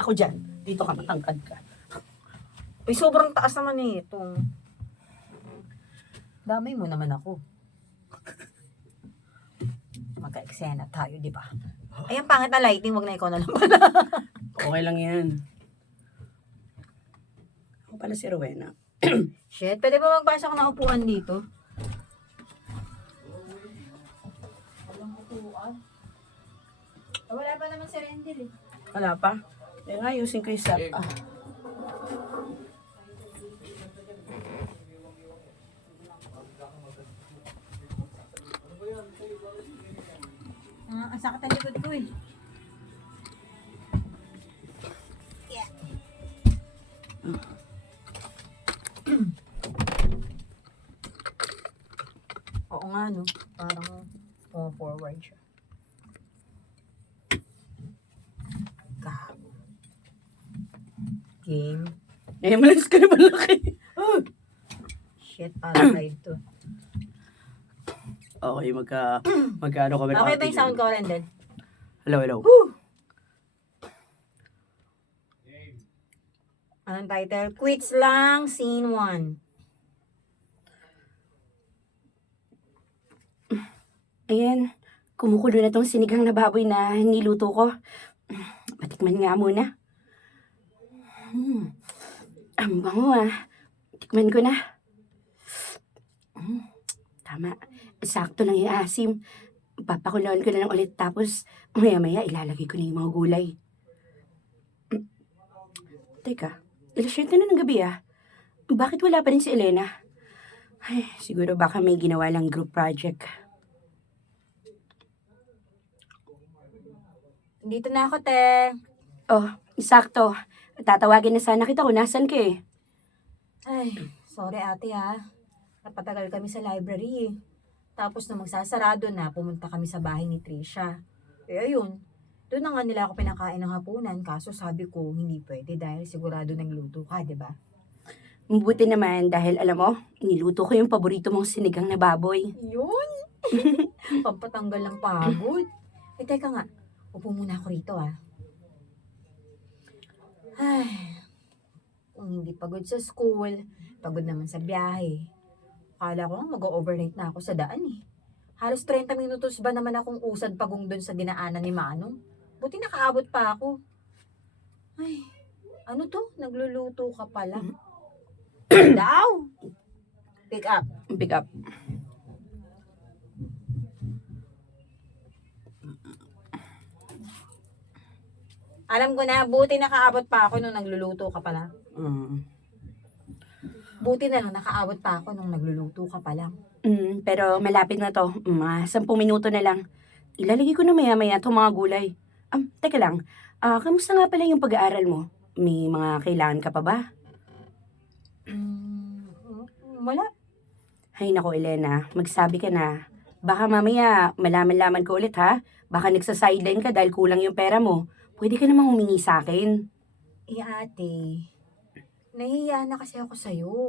Ako dyan. Dito ka, matangkad ka. Uy, sobrang taas naman eh. Itong... Damay mo naman ako. Magka-eksena tayo, di ba? Ay, ang pangit na lighting. Wag na ikaw na lang pala. Okay lang yan. Ako pala si Rowena. Shit, pwede ba magpasok ng upuan dito? Walang upuan. Wala pa naman si Rendel eh. Wala pa? Eh nga, ayusin ko yung set. Ang sakit ang likod ko eh. Oo nga no, parang forward siya. Gago. Game. Eh, malas ka na malaki. Shit, parang live to. Okay, magkano kami Okay ba yung sound ko, Rendel? Hello, hello. Anong title? Quits lang, scene 1. Ayan, kumukulo na tong sinigang na baboy na niluto ko. Patikman nga muna. Ang bango ah. Tikman ko na. Tama. Sakto lang yung asim. Papakuloan ko na lang ulit tapos maya-maya ilalagay ko na yung mga gulay. Teka, alas 7 na ng gabi ah. Bakit wala pa rin si Elena? Ay, siguro baka may ginawa lang group project. Dito na ako, te. Oh, sakto. Tatawagin na sana kita kung nasan ka eh. Ay, sorry ate ha. Napatagal kami sa library eh. Tapos na magsasarado na, pumunta kami sa bahay ni Trisha. Eh ayun, doon na nga nila ako pinakain ng hapunan, kaso sabi ko hindi pwede dahil sigurado nagluto ka, di ba? Mabuti naman dahil alam mo, niluto ko yung paborito mong sinigang na baboy. Yun! Pampatanggal ng pagod. Eh teka nga, upo muna ako rito ah. Ay, kung hindi pagod sa school, pagod naman sa biyahe. Akala ko mag-overnight na ako sa daan eh. Halos 30 minutos ba naman akong usad pagong doon sa dinaanan ni Manong? Buti nakaabot pa ako. Ay, ano to? Nagluluto ka pala. Daw! Pick up. Pick up. Alam ko na, buti nakaabot pa ako nung nagluluto ka pala. Buti na lang nakaabot pa ako nung nagluluto ka pa lang. Pero malapit na to. Mga 10 minuto na lang. Ilalagay ko na maya-maya itong mga gulay. Teka lang. Kamusta nga pala yung pag-aaral mo? May mga kailangan ka pa ba? Wala. Hay nako, Elena. Magsabi ka na. Baka mamaya malaman-laman ko ulit ha. Baka nagsa-sideline ka dahil kulang yung pera mo. Pwede ka namang humingi sa akin. Eh ate, nahihiya na kasi ako sa'yo.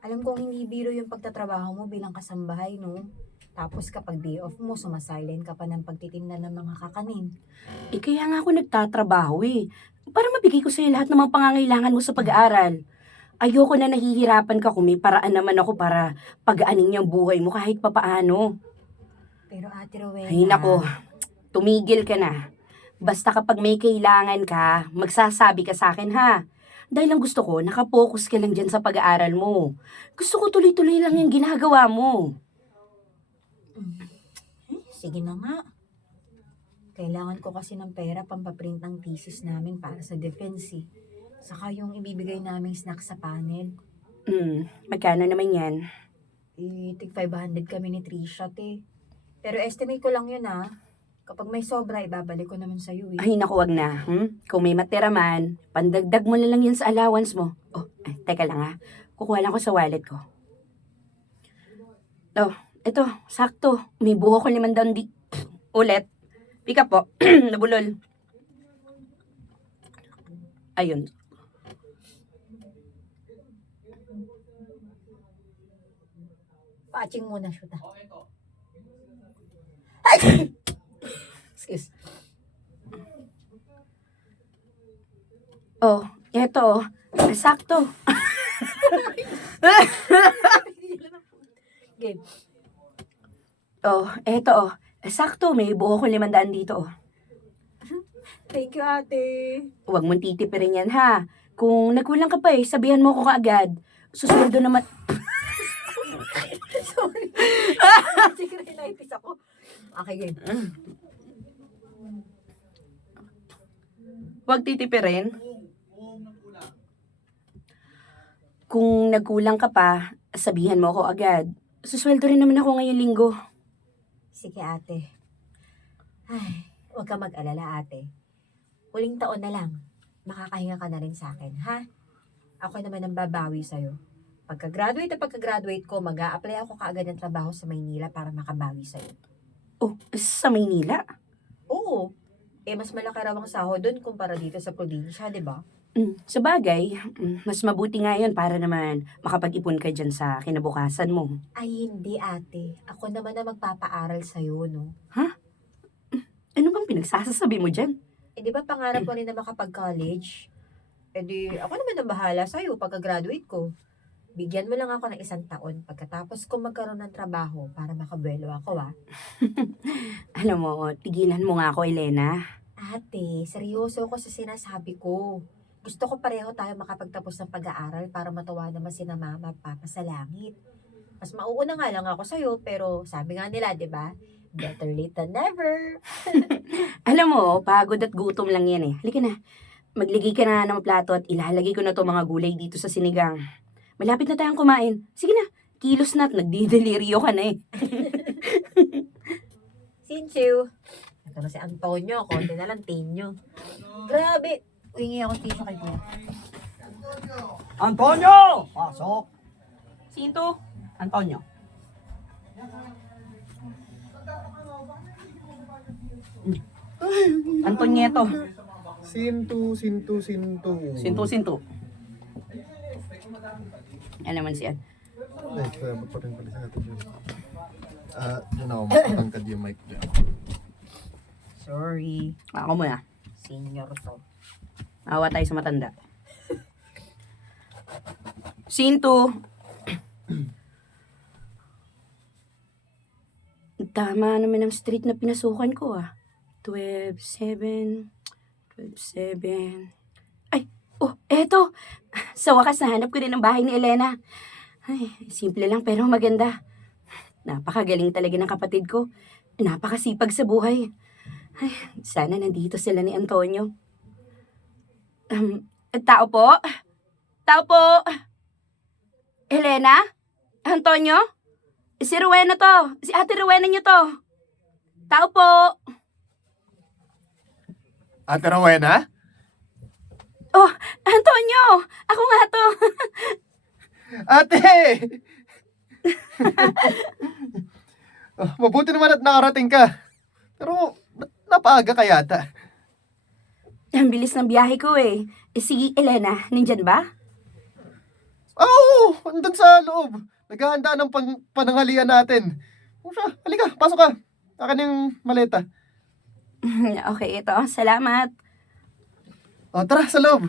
Alam kong hindi biro yung pagtatrabaho mo bilang kasambahay, no? Tapos kapag day off mo, sumasilent ka pa ng pagtitinda ng mga kakanin. Kaya nga ako nagtatrabaho eh. Para mabigay ko sa'yo lahat ng mga pangangailangan mo sa pag-aaral. Ayoko na nahihirapan ka kung may paraan naman ako para pagaanin yung buhay mo kahit papaano. Pero ate Rowena... Ay nako, tumigil ka na. Basta kapag may kailangan ka, magsasabi ka sa akin ha. Dahil ang gusto ko, nakapokus ka lang dyan sa pag-aaral mo. Gusto ko tuloy-tuloy lang yung ginagawa mo. Sige na nga. Kailangan ko kasi ng pera pampaprint ng thesis namin para sa defense eh. Saka yung ibibigay naming snack sa panel. Magkano naman yan? Tig 500 kami ni Trisha, te. Pero estimate ko lang yun ah. Kapag may sobra, ibabalik ko naman sa'yo eh. Ay naku, wag na. Kung may matira man, pandagdag mo na lang yan sa allowance mo. Teka lang ha. Kukuha lang ko sa wallet ko. Ito, sakto. May buho ko 5 ulit. Pick up po. Nabulol. Ayun. Patching muna, shoot ah. Excuse. Oh, eto. Sakto. Game. Oh, eto oh. Sakto, may buo ko 500 dito oh. Thank you, ate. Huwag mong titipirin yan ha. Kung nagkulang ka pa sabihan mo ko kaagad. Susweldo naman. Sorry. Sige, naitis ako. Okay, game. Huwag titipirin. Kung nagkulang ka pa, sabihan mo ko agad. Susweldo rin naman ako ngayong linggo. Sige, ate. Ay, huwag ka mag-alala, ate. Huling taon na lang, makakahinga ka na rin sa akin, ha? Ako naman ang babawi sa'yo. Pagka-graduate ko, mag-a-apply ako kaagad ng trabaho sa Maynila para makabawi sa'yo. Oh, sa Maynila? Oo. Mas malaki raw ang sahod doon kumpara dito sa probinsya, di ba? Sa bagay, mas mabuti nga yun para naman makapag-ipon ka dyan sa kinabukasan mo. Ay, hindi, ate. Ako naman na magpapaaral sa'yo, no? Ano bang pinagsasasabi mo dyan? Di ba pangarap ko rin na makapag-college? Ako naman ang bahala sa'yo pagka-graduate ko. Bigyan mo lang ako ng 1 taon pagkatapos ko magkaroon ng trabaho para makabuelo ako, ah. Alam mo, tigilan mo nga ako, Elena. Ate, seryoso ako sa sinasabi ko. Gusto ko pareho tayo makapagtapos ng pag-aaral para matuwa naman sina mama at papa sa langit. Mas mauuna nga lang ako sa'yo, pero sabi nga nila, di ba? Better late than never. Alam mo, pagod at gutom lang yan eh. Halika na. Magligay ka na ng plato at ilalagay ko na to mga gulay dito sa sinigang. Malapit na tayong kumain. Sige na, kilos na at nagdideliryo ka na eh. Sinchu. Ito na si Antonio, konti na lang tenyo. Grabe. Uingi ako tissue kay kuya. Antonio! Pasok! Sinto? Antonio. Antonieto. Sintu. Sinto. Yan naman siya. Ay, kaya ba't pa rin pala sa natin yun? Yun ako, mas matangkad yung mic dyan. Sorry. Ako muna. Senior to. Awa tayo sa matanda. Sinto. Tama naman ang street na pinasukan ko 12-7. Ay, eto. Sa wakas nahanap ko din ang bahay ni Elena. Ay, simple lang pero maganda. Napakagaling talaga ng kapatid ko. Napakasipag sa buhay. Ay, sana nandito sila ni Antonio. Tao po? Tao po? Elena? Antonio? Si Rowena to. Si Ate Rowena niyo to. Tao po. Ate Rowena? Oh, Antonio! Ako nga to. Ate! Mabuti naman at nakarating ka. Pero, ba't napaaga ka yata? Ang bilis ng biyahe ko eh. Si Elena, nandyan ba? Oo! Andun sa loob. Naghahanda ng pananghalian natin. O siya, halika, pasok ka. Akin yung maleta. Okay, ito. Salamat. O, tara sa loob.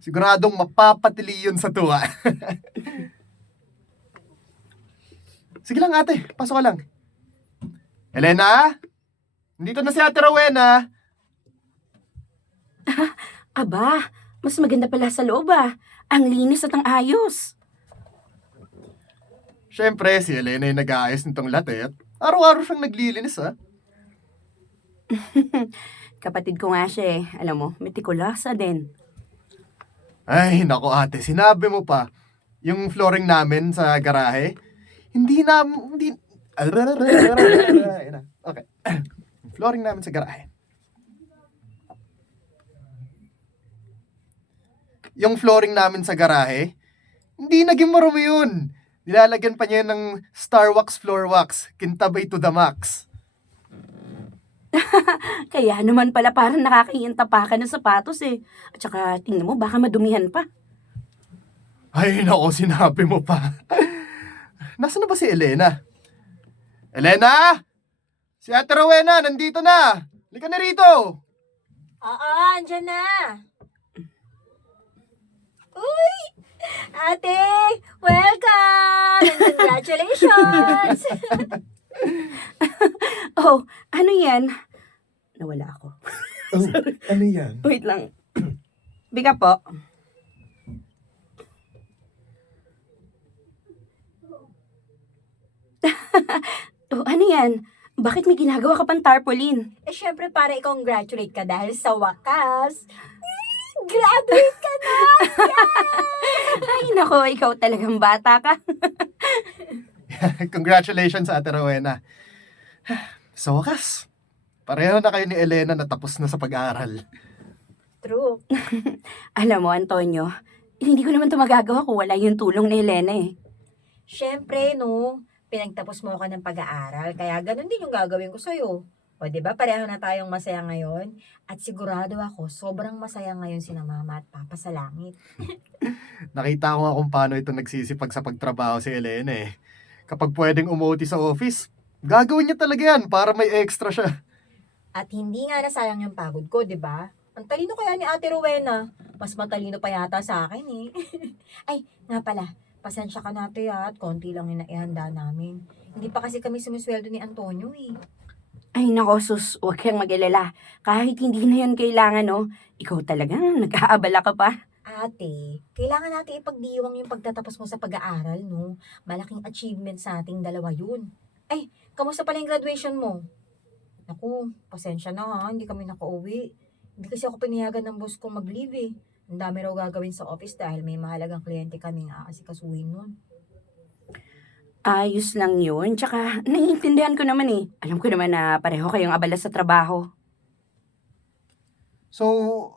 Siguradong mapapatili yun sa tuwa. Sige lang ate, pasok ka lang. Elena? Nandito na si Ate Rowena. Aba, mas maganda pala sa loob Ang linis at ang ayos. Siyempre, si Elena yung nag-aayos nitong lahat. Araw-araw siyang naglilinis Kapatid ko nga siya eh. Alam mo, metikulasa din. Ay, nako ate, sinabi mo pa. Yung flooring namin sa garahe, hindi. Okay. Yung flooring namin sa garahe. Yung flooring namin sa garahe, hindi naging marumi yun. Nilalagyan pa niya ng Star Wax Floor Wax, kintabay to the max. Kaya naman pala parang nakakaiintapakan ng sapatos eh. At saka tingnan mo, baka madumihan pa. Ay, nako, sinabi mo pa. Nasaan na ba si Elena? Elena! Si Ate Rowena, nandito na! Halika na rito! Oo, andyan na. Ate, welcome! And congratulations! Oh, ano yan? Nawala ako. Oh, ano yan? Wait lang. Biga po. Oh, ano yan? Bakit may ginagawa ka pang tarpaulin? Eh, syempre para i-congratulate ka dahil sa wakas, graduate ka na! Ay, nako, ikaw talagang bata ka. Congratulations, Ate Rowena. Sa wakas, pareho na kayo ni Elena na tapos na sa pag-aaral. True. Alam mo, Antonio, hindi ko naman ito magagawa kung wala yung tulong ni Elena eh. Syempre, no, pinagtapos mo ka ng pag-aaral, kaya ganun din yung gagawin ko sa'yo. O, di ba, pareho na tayong masaya ngayon? At sigurado ako, sobrang masaya ngayon si Mama at Papa sa langit. Nakita ko nga kung paano ito nagsisipag sa pagtrabaho si Elena eh. Kapag pwedeng umuwi sa office, gagawin niya talaga yan para may extra siya. At hindi nga nasayang yung pagod ko, di ba? Ang talino kaya ni Ate Rowena. Mas matalino pa yata sa akin eh. Ay, nga pala, pasensya ka na ate at konti lang yung naihanda namin. Hindi pa kasi kami sumisweldo ni Antonio eh. Ay, nako, sus, huwag kang mag-alala. Kahit hindi na yan kailangan, no? Ikaw talagang nag-aabala ka pa. Ate, kailangan natin ipagdiwang yung pagtatapos mo sa pag-aaral, no? Malaking achievement sa ating dalawa yun. Ay, kamusta pala yung graduation mo? Naku, pasensya na ha, hindi kami nakauwi. Hindi kasi ako pinayagan ng boss ko mag-leave eh. Ang dami raw gagawin sa office dahil may mahalagang kliyente kaming aasikasuhin nun. Ayos lang yun. Tsaka, naiintindihan ko naman eh. Alam ko naman na pareho kayong abala sa trabaho. So,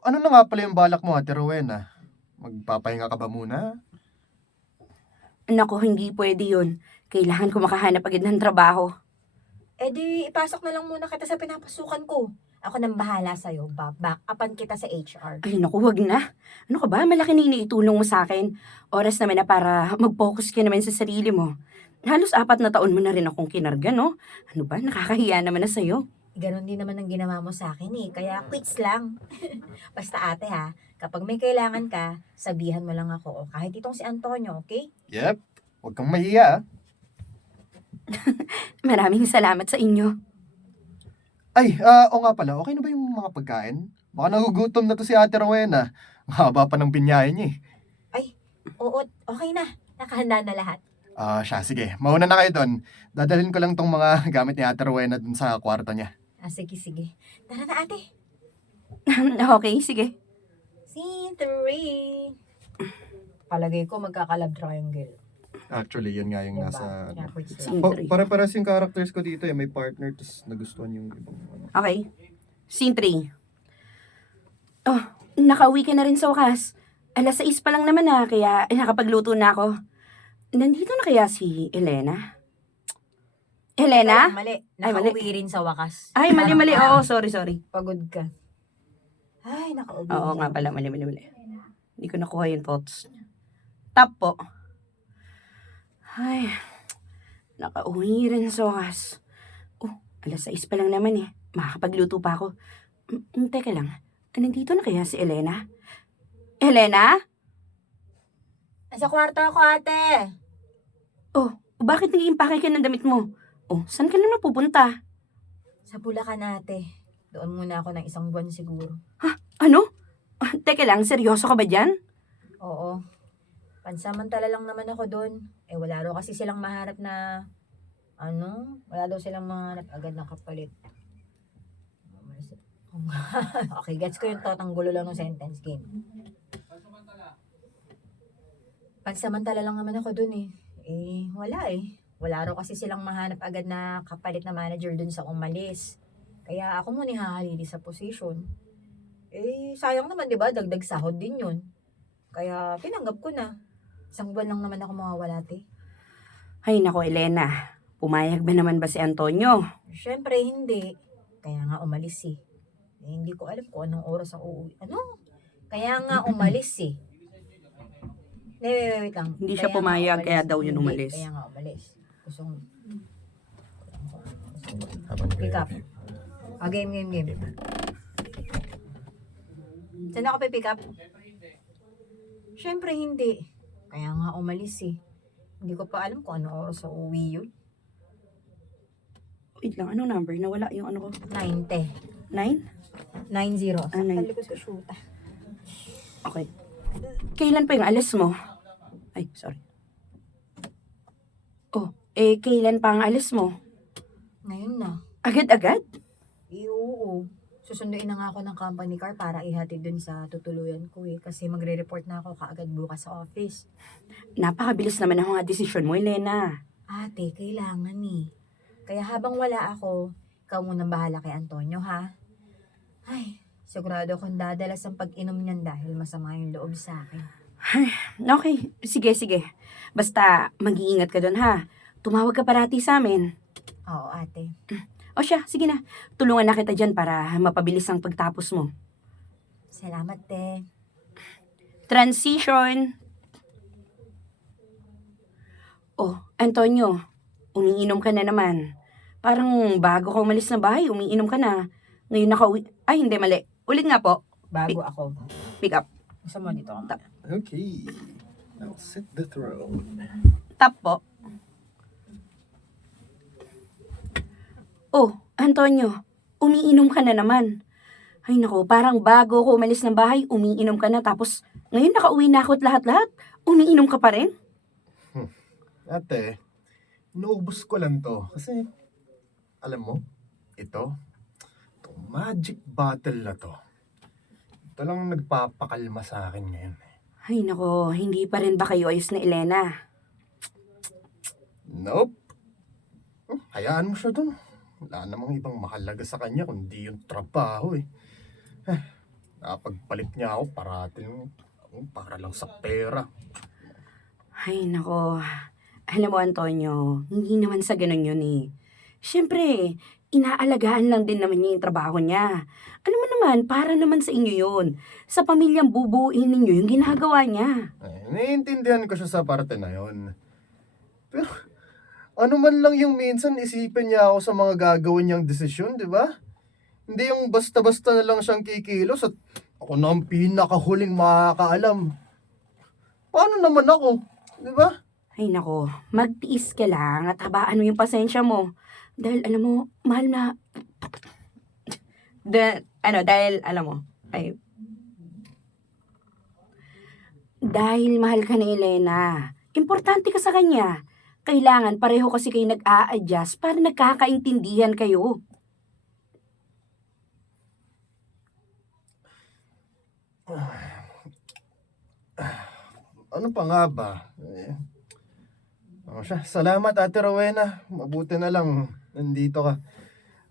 ano na nga pala yung balak mo, Ate Rowena? Magpapahinga ka ba muna? Nako, hindi pwede yun. Kailangan ko makahanap agad ng trabaho. Eh di, ipasok na lang muna kita sa pinapasukan ko. Ako nang bahala sa'yo, back-upan kita sa HR. Ay, naku, wag na. Ano ka ba? Malaki na iniitulong mo sa akin. Oras naman na para mag-focus ka naman sa sarili mo. Halos 4 na taon mo na rin akong kinarga, no? Ano ba? Nakakahiya naman na sa'yo. Ganon din naman ang ginawa mo sa akin eh, kaya quits lang. Basta ate ha, kapag may kailangan ka, sabihan mo lang ako o kahit itong si Antonio, okay? Yep. Huwag kang mahiya. Maraming salamat sa inyo. Ay, o nga pala, okay na ba yung mga pagkain? Baka nagugutom na to si Ate Rowena. Mahaba pa ng binyahe niya eh. Oo, okay na. Nakahanda na lahat. Siya, sige. Mauna na kayo doon. Dadalhin ko lang tong mga gamit ni Ate Rowena dun sa kwarto niya. Sige, sige. Tara na ate. Okay, sige. Scene 3. Palagay ko magkakalab triangle. Actually, yun nga yung Diba? nasa... Kaya quits lang. Scene 3. Para-paras yung characters ko dito eh. May partner, tapos nagustuhan yung ibang... Okay. Scene 3. Oh, nakauwi ka na rin sa wakas. 6:00 pa lang naman kaya nakapagluto na ako. Nandito na kaya si Elena? Elena? Mali. Ay, mali. Nakauwi rin sa wakas. Ay, mali. Parang Oo, sorry. pagod ka. Ay, nakauwi. Oo rin. nga pala, mali. Hindi ko nakuha yung thoughts. Tap po. Ay, nakauwi rin sa wakas. Oh, 6:00 pa lang naman eh. Makakapagluto pa ako. Teka lang, nandito na kaya si Elena? Elena? Nasa kwarto ako ate. Oh, bakit nag-iimpake ka ng damit mo? Oh, saan ka naman pupunta? Sa Bulacan ate. Doon muna ako ng 1 buwan siguro. Ano? Teka lang, seryoso ka ba dyan? Oo. Pansamantala lang naman ako doon. Eh wala daw kasi silang maharap na wala daw silang maharap agad na kapalit. Okay, gets ko yung totang gulo lang ng sentence game. Pansamantala lang naman ako doon eh. Eh, wala eh. Wala raw kasi silang mahanap agad na kapalit na manager doon sa umalis. Kaya ako muna hahalili sa position. Eh, sayang naman 'di ba? Dagdag sahod din 'yun. Kaya tinanggap ko na. 1 buwan lang naman ako mawawala, te. Ay nako, Elena. Pumayag ba naman ba si Antonio? Syempre, hindi. Kaya nga umalis eh. Eh, hindi ko alam kung anong oras ang uuwi. Kaya nga umalis eh. Wait lang. Hindi siya Kaya nga pumayag, umalis. kaya daw yun Hindi, umalis. Kaya nga umalis. Gustong Habang pick up. Game. Saan ako pick up? Syempre, hindi. Kaya nga umalis eh. Hindi ko pa alam kung ano oras sa uwi yun. Wait lang, anong number? Nawala yung ano ko. 9. 9? 9-0. Sa Ah, 9. likod ko shoot. Okay. Kailan pa yung alis mo? Ay, sorry. Kailan pa ang alis mo? Ngayon na. Agad-agad? Oo. Susunduin na nga ako ng company car para ihatid dun sa tutuluyan ko eh. Kasi magre-report na ako kaagad bukas sa office. Napakabilis naman ang mga desisyon mo, Elena. Ate, kailangan eh. Kaya habang wala ako, ikaw munang bahala kay Antonio ha. Ay, sigurado akong dadalas ang pag-inom niyan dahil masama yung loob sa akin. Okay, sige. Basta mag-iingat ka doon ha. Tumawag ka parati sa amin. Oo, ate. O siya, sige na. Tulungan na kita dyan para mapabilis ang pagtapos mo. Salamat, te. Transition! Antonio, umiinom ka na naman. Parang bago ka umalis ng bahay, umiinom ka na. Ngayon nakauwi. Ay, hindi, mali. Ulit nga po. Bago ako. Pick up. Gusto mo dito ka? Okay. Now sit the throne. Tap po. Antonio, umiinom ka na naman. Ay nako, parang bago ko umalis ng bahay, umiinom ka na. Tapos, ngayon nakauwi na ako at lahat-lahat. Umiinom ka pa rin? Ate, inuubos ko lang to. Kasi, alam mo, itong magic bottle na to. Ito lang nagpapakalma sa akin ngayon. Ay nako, hindi pa rin ba kayo ayos na Elena? Nope. Hayaan mo siya dun. Wala namang ibang mahalaga sa kanya kundi yung trabaho eh. Nakapagpalit niya ako para lang sa pera. Ay nako, alam mo Antonio, hindi naman sa ganun yun eh. Siyempre, inaalagaan lang din naman niya yung trabaho niya. Alam mo naman, para naman sa inyo yun. Sa pamilyang bubuin ninyo yung ginagawa niya. Naiintindihan ko siya sa parte na yon. Pero, ano man lang yung minsan isipin niya ako sa mga gagawin niyang desisyon, di ba? Hindi yung basta-basta na lang siyang kikilos at ako na ang pinakahuling makakaalam. Paano naman ako? Di ba? Ay nako, magtiis ka lang at habaan mo yung pasensya mo. Dahil alam mo, mahal na... Dahil mahal ka ni Elena. Importante ka sa kanya. Kailangan pareho kasi kayo nag-a-adjust para nagkakaintindihan kayo. Ano pa nga ba? Salamat Ate Rowena. Mabuti na lang nandito ka.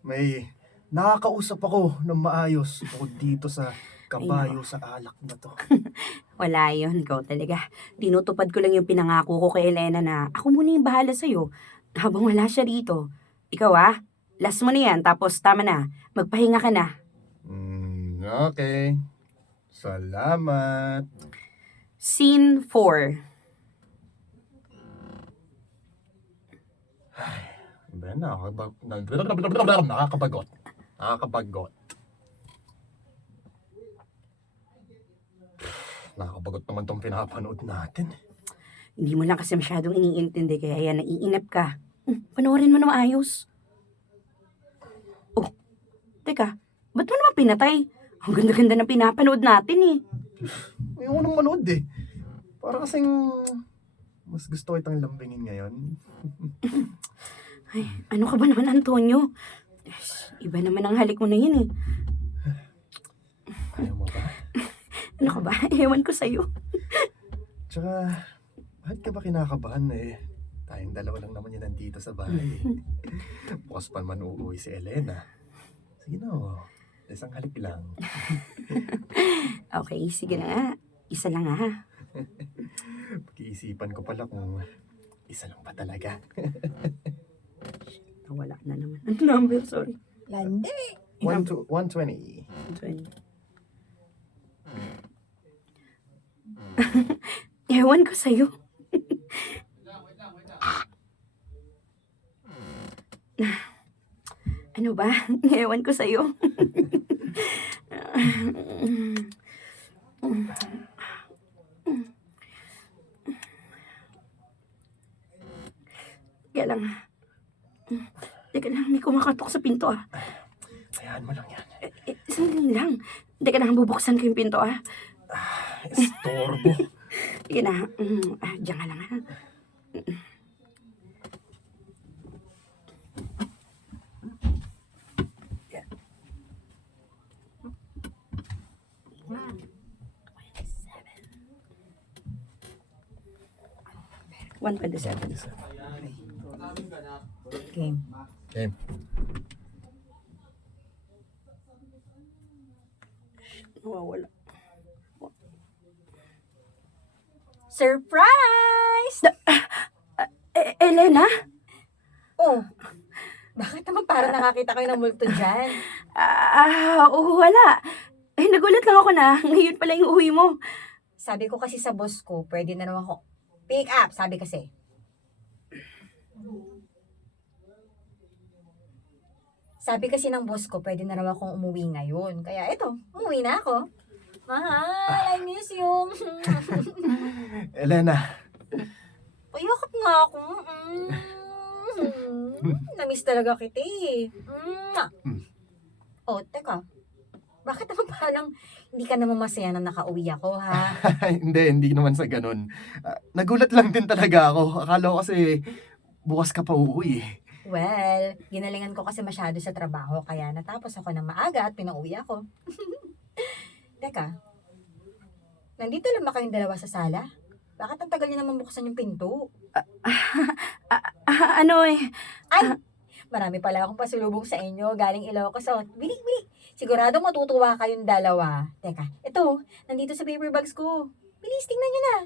May nakakausap ako ng maayos bukod dito sa kabayo sa alak na to. Wala yun, ikaw talaga. Tinutupad ko lang yung pinangako ko kay Elena na ako muna yung bahala sa'yo habang wala siya rito. Ikaw last mo na yan tapos tama na. Magpahinga ka na. Okay. Salamat. Scene 4. Nakakabagot. Nakakabagot naman tong pinapanood natin. Hindi mo lang kasi masyadong iniintindi kaya yan, naiinip ka. Panoorin mo na maayos. Teka, ba't mo naman pinatay? Ang ganda-ganda ng pinapanood natin eh. Ayoko nang manood eh. Para kasing mas gusto ko itang lambingin ngayon. Ay, ano ka ba naman, Antonio? Iba naman ang halik mo na yun eh. Ayaw mo ba? Ano ka ba? Ewan ko sa'yo. Tsaka, bakit ka ba kinakabahan eh? Tayong dalawa lang naman yun nandito sa bahay. Bukas pa naman uuwi si Elena. Sige na isang halik lang. Okay, sige na nga. Isa lang ha. Pag-iisipan ko pala kung isa lang pa talaga. Wala na naman. Ano number? Sorry. Lande. 120. 20. Ewan ko sa'yo. Ano ba? Ewan ko sa'yo. Teka lang. Teka lang, may kumakatok sa pinto ah. Hayaan mo lang yan. Sandali lang. Teka lang, bubuksan ko yung pinto ah. Estorbo. Sige na. Diyan ka lang ha. One 27. Game. Game. Nawawala. Surprise! Elena? Oh, bakit naman parang nakakita ko ng multo dyan? Wala. Nagulat lang ako na ngayon pala yung uwi mo. Sabi ko kasi sa boss ko, pwede na naman ako. Pick up, sabi kasi. Sabi kasi ng boss ko, pwede na raw akong umuwi ngayon. Kaya eto, umuwi na ako. Mahal, I miss you. Elena, Payakap nga ako. Namiss talaga kita eh. Oh, teka. Bakit naman parang hindi ka naman masaya na nakauwi ako, ha? hindi naman sa ganun. Nagulat lang din talaga ako. Akala ko kasi bukas ka pa uuwi eh. Well, ginalingan ko kasi masyado sa trabaho, kaya natapos ako ng maaga at pinauwi ako. Teka, nandito lang ba kayong dalawa sa sala? Bakit ang tagal niyo naman buksan yung pinto? Ano eh? Marami pala akong pasulubong sa inyo, galing Ilocos. Bili! Sigurado matutuwa kayong dalawa. Teka, ito, nandito sa paper bags ko. Bilis, tingnan nyo na.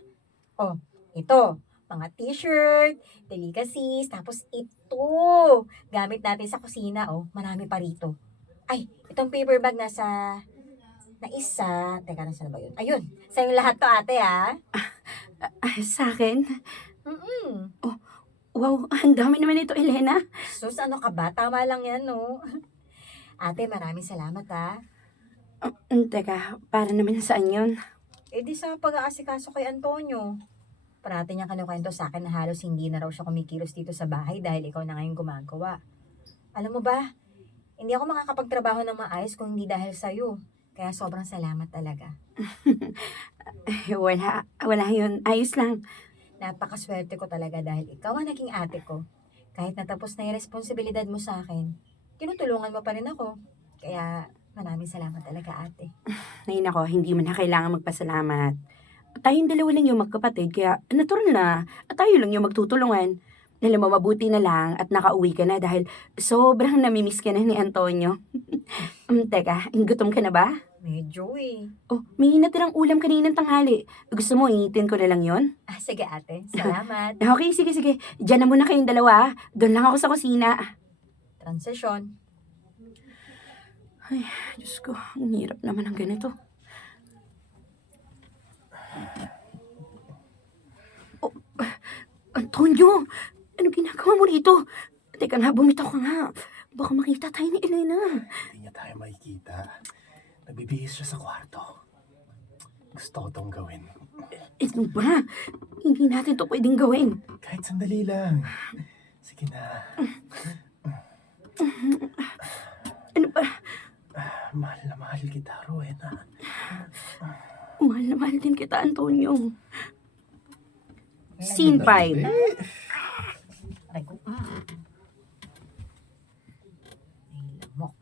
Oh, ito, mga t-shirt, delicacies, tapos ito, gamit natin sa kusina, marami pa rito. Ay, itong paper bag na isa, teka, nasa na ba yun? Ayun, sa yung lahat to ate Sa akin? Mm-mm. Wow, ang dami naman ito, Elena. Sus, ano ka ba? Tama lang yan, no? Ate, maraming salamat Teka, para naman saan yun? di sa pag-aasikaso kay Antonio. Parati niya kinukwento sa akin na halos hindi na raw siya kumikilos dito sa bahay dahil ikaw na ngayon gumagawa. Alam mo ba, hindi ako makakapagtrabaho ng maayos kung hindi dahil sa'yo. Kaya sobrang salamat talaga. Wala yun. Ayos lang. Napakaswerte ko talaga dahil ikaw ang naging ate ko. Kahit natapos na yung responsibilidad mo sa akin, tinutulungan mo pa rin ako. Kaya maraming salamat talaga ate. Ay nako, hindi mo na kailangan magpasalamat. Tayong dalawa lang yung magkapatid, kaya natural na. At tayo lang yung magtutulungan. Alam mo, mabuti na lang at nakauwi ka na dahil sobrang namimiss ka na ni Antonio. Teka, gutom ka na ba? Medyo eh. Oh, may natirang ulam kaninang tanghali. Gusto mo, iitin ko na lang yon? Sige ate, salamat. Okay, sige. Diyan na muna kayong dalawa. Doon lang ako sa kusina. Transisyon. Ay, Diyos ko, ang hirap naman ng ganito. Oh, Antonio, ano ginagawa mo dito? Teka nga, bumitaw ka nga. Baka makita tayo ni Elena. Hindi niya tayo makikita. Nagbibihis siya sa kwarto. Gusto ko tong gawin. Ano ba? Hindi natin to pwedeng gawin. Kahit sandali lang. Sige na. Ano ba? Mahal na mahal kita, Rowena. Mahal na mahal din kita, Antonio. Scene 5. Aray ko. Ay, lamok.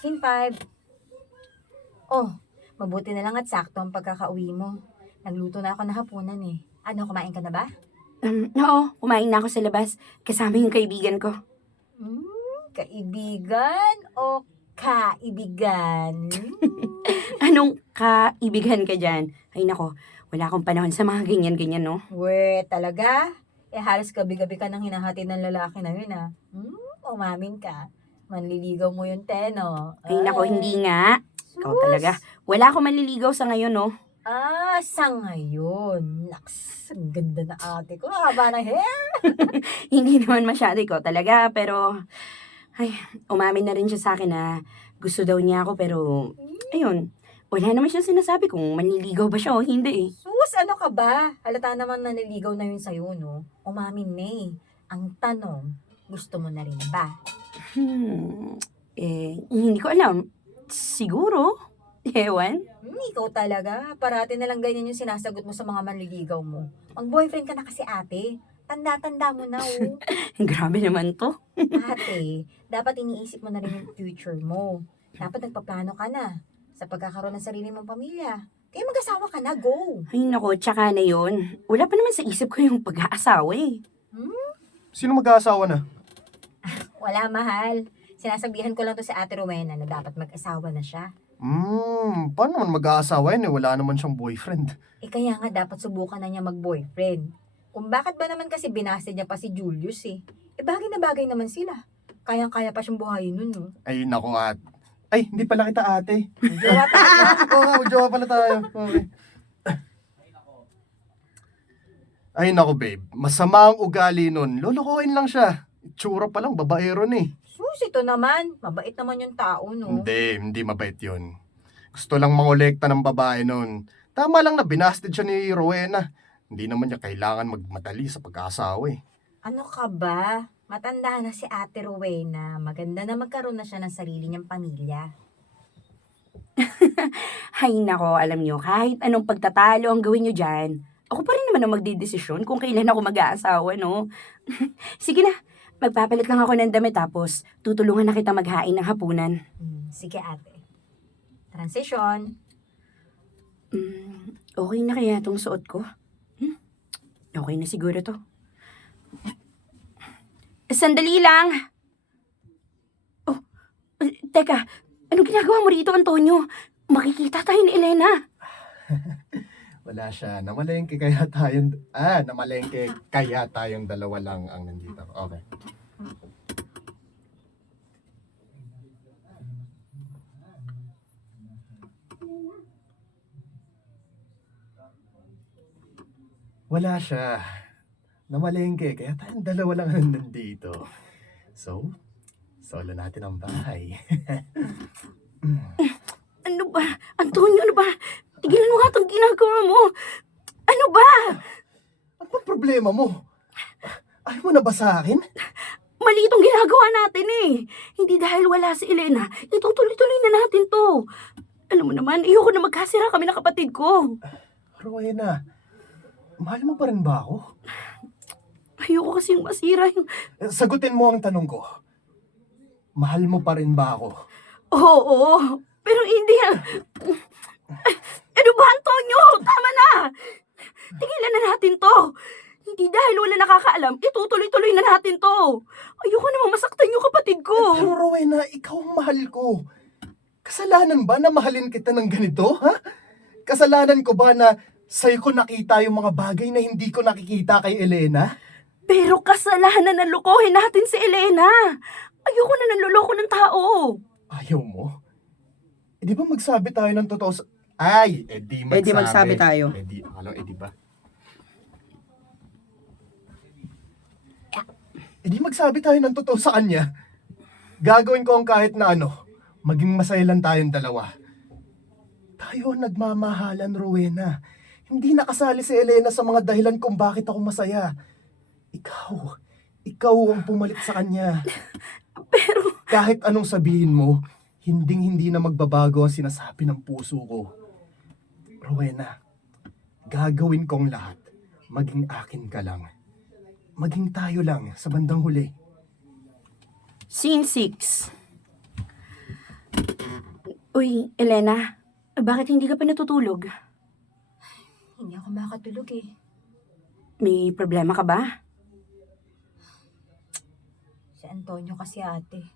Scene 5. Oh, mabuti na lang at sakto ang pagkakauwi mo. Nagluto na ako ng hapunan eh. Ano, kumain ka na ba? Oo, kumain na ako sa labas. Kasama yung kaibigan ko. Kaibigan o kaibigan? Anong kaibigan ka dyan? Ay nako, wala akong panahon sa mga ganyan-ganyan, no? We, talaga? Halos gabi-gabi ka nang hinahati ng lalaki na yun umamin ka. Manliligaw mo yung teno. Ay nako, hindi nga. Ikaw talaga. Wala akong manliligaw sa ngayon, no? Sa ngayon. Naks, ang ganda na ate ko. Haba ng hair. Hindi naman masyado ikaw talaga, pero... Ay, umamin na rin siya sa akin na gusto daw niya ako, pero... Ayun, Wala naman siyang sinasabi kung manliligaw ba siya o hindi eh. Sus, ano ka ba? Halata naman na naliligaw na yun sa'yo, no? Umamin na eh. Ang tanong, gusto mo na rin ba? Hindi ko alam. Siguro. Ewan. Ikaw talaga. Parati na lang ganyan yung sinasagot mo sa mga manliligaw mo. Mag-boyfriend ka na kasi ate. Tanda-tanda mo na, oh. Grabe naman to. Ate, dapat iniisip mo na rin yung future mo. Dapat nagpaplano ka na sa pagkakaroon ng sarili mong pamilya. Kaya mag-asawa ka na, go! Ay nako, tsaka na yun. Wala pa naman sa isip ko yung pag-aasawa eh. Sino mag-aasawa na? Wala, mahal. Sinasabihan ko lang to sa Ate Rowena na dapat mag-asawa na siya. Paano naman mag-aasawa yun eh? Wala naman siyang boyfriend. Kaya nga dapat subukan na niya mag-boyfriend. Kung bakit ba naman kasi binase niya pa si Julius eh. Bagay na bagay naman sila. Kayang-kaya pa siyang buhayin nun, no? Ay, naku at. Ay, hindi pala kita ate. Jowa talaga. Oo nga, magjowa pala tayo. Okay. Ay, naku babe. Masama ang ugali nun. Lolokohin lang siya. Tsura pa lang, babaero na eh. Sus, ito naman. Mabait naman yung tao, no? Hindi mabait yun. Gusto lang mangolekta ng babae nun. Tama lang na binasted siya ni Rowena. Hindi naman niya kailangan magmadali sa pag-aasawa eh. Ano ka ba? Matanda na si Ate Rowena. Maganda na magkaroon na siya ng sarili niyang pamilya. Hay nako, alam nyo, kahit anong pagtatalo ang gawin nyo dyan, ako pa rin naman ang magdidesisyon kung kailan ako mag-aasawa, no? Sige na, magpapalit lang ako ng damit tapos tutulungan na kita maghain ng hapunan. Sige ate. Transition. Okay na kaya itong suot ko? Okay na siguro to. Sandali lang! Oh, teka, ano ginagawa mo rito, Antonio? Makikita tayo ni Elena. Wala siya. Namalengke kaya tayong dalawa lang ang nandito. Okay. Wala siya. Namalengke kaya tayong dalawa lang ang nandito. So, solo natin ang bahay. Ano ba? Antonio, ano ba? Tigilan mo nga itong ginagawa mo. Ano ba? Ano ba problema mo? Ayaw mo na ba sa akin? Mali itong ginagawa natin eh. Hindi dahil wala si Elena, itutuloy-tuloy na natin to. Alam mo naman, ayoko na magkasira kami ng kapatid ko. Rowena, mahal mo pa rin ba ako? Ayoko kasing masira yung... Sagutin mo ang tanong ko. Mahal mo pa rin ba ako? Oo, pero hindi ah. Ay, ano ba, Antonio? Tama na! Tigilan na natin to. Hindi dahil wala nakakaalam, itutuloy-tuloy na natin to. Ayoko namang masaktan yung kapatid ko. Pero Rowena, ikaw ang mahal ko. Kasalanan ba na mahalin kita ng ganito, ha? Kasalanan ko ba na sa'yo ko nakita yung mga bagay na hindi ko nakikita kay Elena? Pero kasalanan na lukohin natin si Elena. Ayoko na nanloloko ng tao. Ayaw mo? Eh di ba magsabi tayo ng totoo sa... Ay, edi magsabi. Edi magsabi tayo. Edi, edi ba? Edi magsabi tayo ng totoo sa kanya. Gagawin ko ang kahit na ano. Maging masaya lang tayong dalawa. Tayo nagmamahalan, Rowena. Hindi nakasali si Elena sa mga dahilan kung bakit ako masaya. Ikaw ang pumalit sa kanya. Pero... Kahit anong sabihin mo, hinding-hindi na magbabago ang sinasabi ng puso ko. Rowena, gagawin kong lahat. Maging akin ka lang. Maging tayo lang sa bandang huli. Scene 6. Uy, Elena, bakit hindi ka pa natutulog? Hindi ako makatulog eh. May problema ka ba? Si Antonio kasi ate.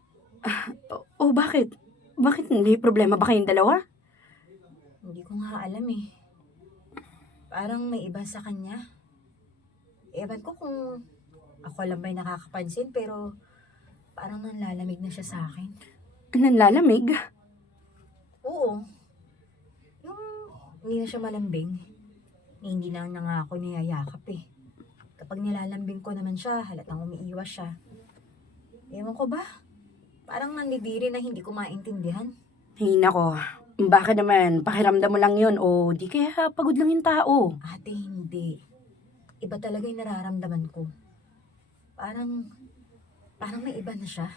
Bakit? Bakit may problema ba kayong dalawa? Hindi ko nga alam eh. Parang may iba sa kanya. Ewan ko kung ako lang ba'y nakakapansin pero parang nanlalamig na siya sa akin. Nanlalamig? Oo. Yung hindi na siya malambing. Hindi na nga ako niyayakap eh. Kapag nilalambing ko naman siya, halatang umiiwas siya. Ewan ko ba? Parang nandidiri na hindi ko maintindihan. Ay nako, Baka naman, pakiramdam mo lang yun o di kaya pagod lang yung tao. Ate, hindi. Iba talaga yung nararamdaman ko. Parang may iba na siya.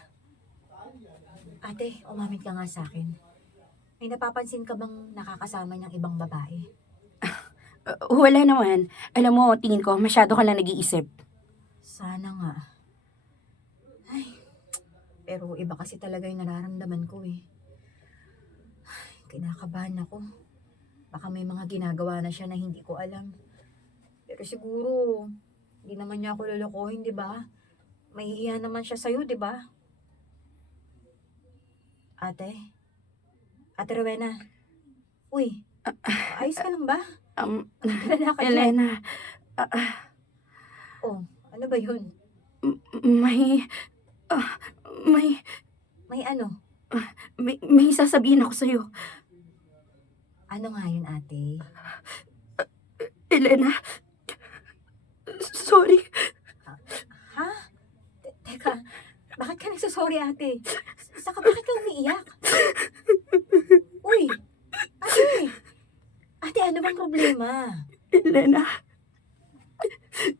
Ate, umamit ka nga sa akin. May napapansin ka bang nakakasama niyang ibang babae? Wala naman. Alam mo, tingin ko, masyado ka lang nag-iisip. Sana nga. Ay, pero iba kasi talaga yung nararamdaman ko eh. Ay, kinakabahan ako. Baka may mga ginagawa na siya na hindi ko alam. Pero siguro, hindi naman niya ako lulukohin, di ba? Mahihiya naman siya sa'yo, di ba? Ate? Ate Rowena? Uy, ayos ka lang ba? Nagdala ka dyan. Elena, Oh, ano ba yun? may, may, May ano? may sasabihin ako sa'yo. Ano nga yun, ate? Elena, sorry. Ha? Teka, bakit ka nagsasorry, ate? Saka bakit ka umiiyak? Uy, ate! Ate, ano bang problema? Elena,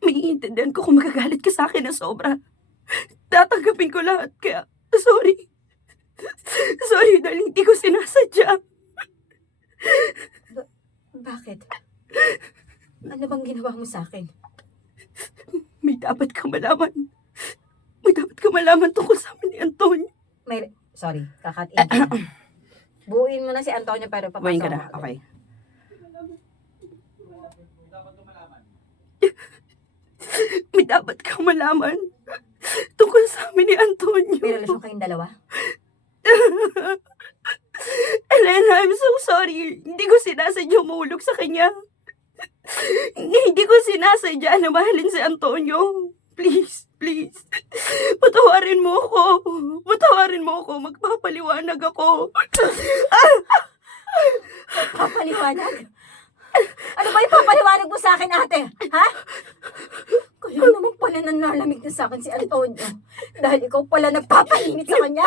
maiintindihan ko kung magagalit ka sa akin na sobra. Tatanggapin ko lahat, kaya sorry. Sorry dahil hindi ko sinasadya. Bakit? Ano bang ginawa mo sa akin? May dapat kang malaman. May dapat kang malaman tungkol sa amin ni Antonio. Sorry, kakatiin ka na. Buuin mo na si Antonio pero papasok Buhayin ka na, ako agad. okay. May dapat kang malaman tungkol sa amin ni Antonio. May relasyon kayong dalawa? Elena, I'm so sorry. Hindi ko sinasadya mahulog sa kanya. Hindi ko sinasadya na mahalin si Antonio. Please, please. Patawarin mo ako. Patawarin mo ako. Magpapaliwanag ako. Papaliwanag? Ano ba yung papaliwanag mo sa akin, ate? Ha? Kaya naman pala nanlalamig na sa akin si Antonio. Dahil ikaw pala nagpapainit sa kanya.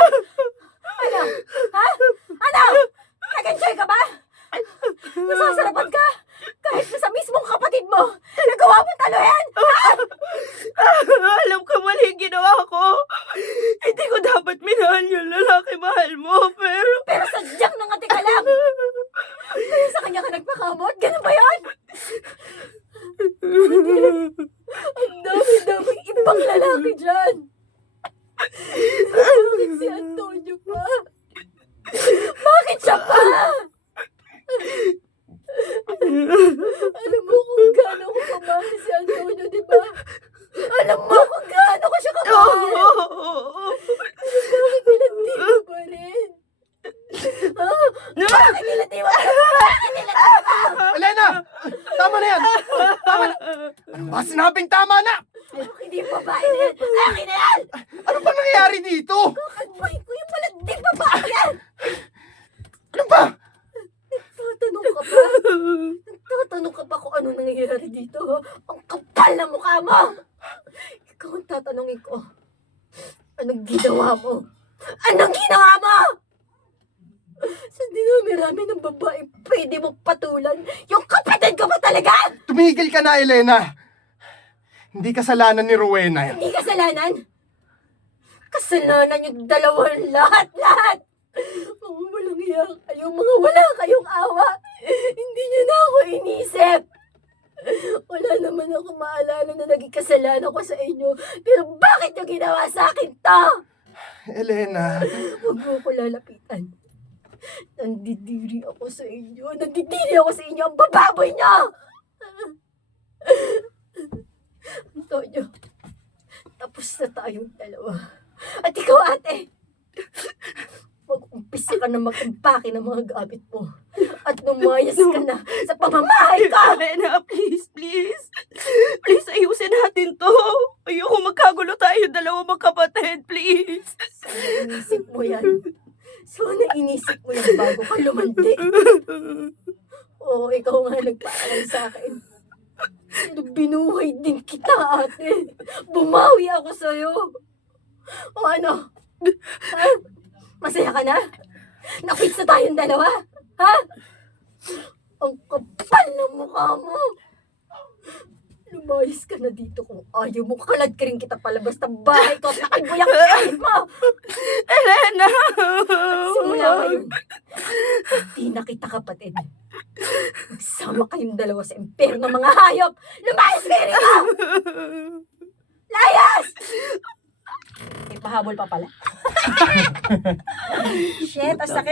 Ano? Ha? Ano? Nag-enjoy ka ba? Nasasarapan ka? Kahit na sa mismong kapatid mo, nagawa mong taluhin! Alam ko mali yung ginawa ko. Hindi ko dapat minahal yung lalaki mahal mo, pero... Pero sadyang nangati ka lang! Kaya sa kanya ka nagpakamot? Ganun ba yun? Ang dami-daming ibang lalaki dyan! Bakit si Antonio pa? Bakit siya pa? Alam mo kung gaano ko kamahal si Antonio, di ba? Alam mo kung gaano ko siya kamahal! Bakit pinagtino pa rin? Ha? Bakit nilatiwan? Bakit nilatiwan? Elena! Tama na yan! Tama na! Ano ba sinabing tama na? Hindi yung babae na yan! Akin na yan! Ano ba nangyayari dito? Kakagbahin ko yung malandig babae yan! Ano ba? Nagtatanong ka pa? Nagtatanong ka pa kung ano nangyayari dito? Ang kapal na mukha mo! Ikaw ang tatanungin ko. Anong ginawa mo? Anong ginawa mo? Sa dinami-rami ng babae, pwede mo patulan yung kapatid ko ba talaga? Tumigil ka na, Elena! Hindi kasalanan ni Rowena yan. Hindi kasalanan. Kasalanan yung dalawang lahat-lahat. Mga walang iya kayo, mga wala kayong awa. Hindi niyo na ako inisip. Wala naman ako maalala na naging kasalanan ko sa inyo. Pero bakit niyo ginawa sa akin to? Elena, Huwag mo ko lalapitan. Nandidiri ako sa inyo. Nandidiri ako sa inyo. Ang bababoy niyo! Antonio, tapos na tayong dalawa. At ikaw, ate, mag-umpisa ka na mag-impake ng mga gamit mo. At lumayas ka na sa pamamahay ko! Elena, please, please. Please, ayusin natin to. Ayoko magkagulo tayo dalawang magkapatid, please. Sana inisip mo yan. Sana inisip mo yan bago ka lumandi. Oo, ikaw nga nagpaalam sa akin. Pero binuhay din kita, ate. Bumawi ako sa'yo. O ano? Ha? Masaya ka na? Nakits na tayong dalawa? Ha? Ang kapal ng mukha mo. Lumayas ka na dito kung ayaw mo. Kalad ka rin kita palabas ng bahay ko at nakibuyang kahit mo. Elena! Simula ngayon, hindi na kita kapatid. Magsama kayong dalawa sa impyerno mga hayop. Lumayas kayo rito! Layas! May pahabol pa pala. Shit, ang sakit.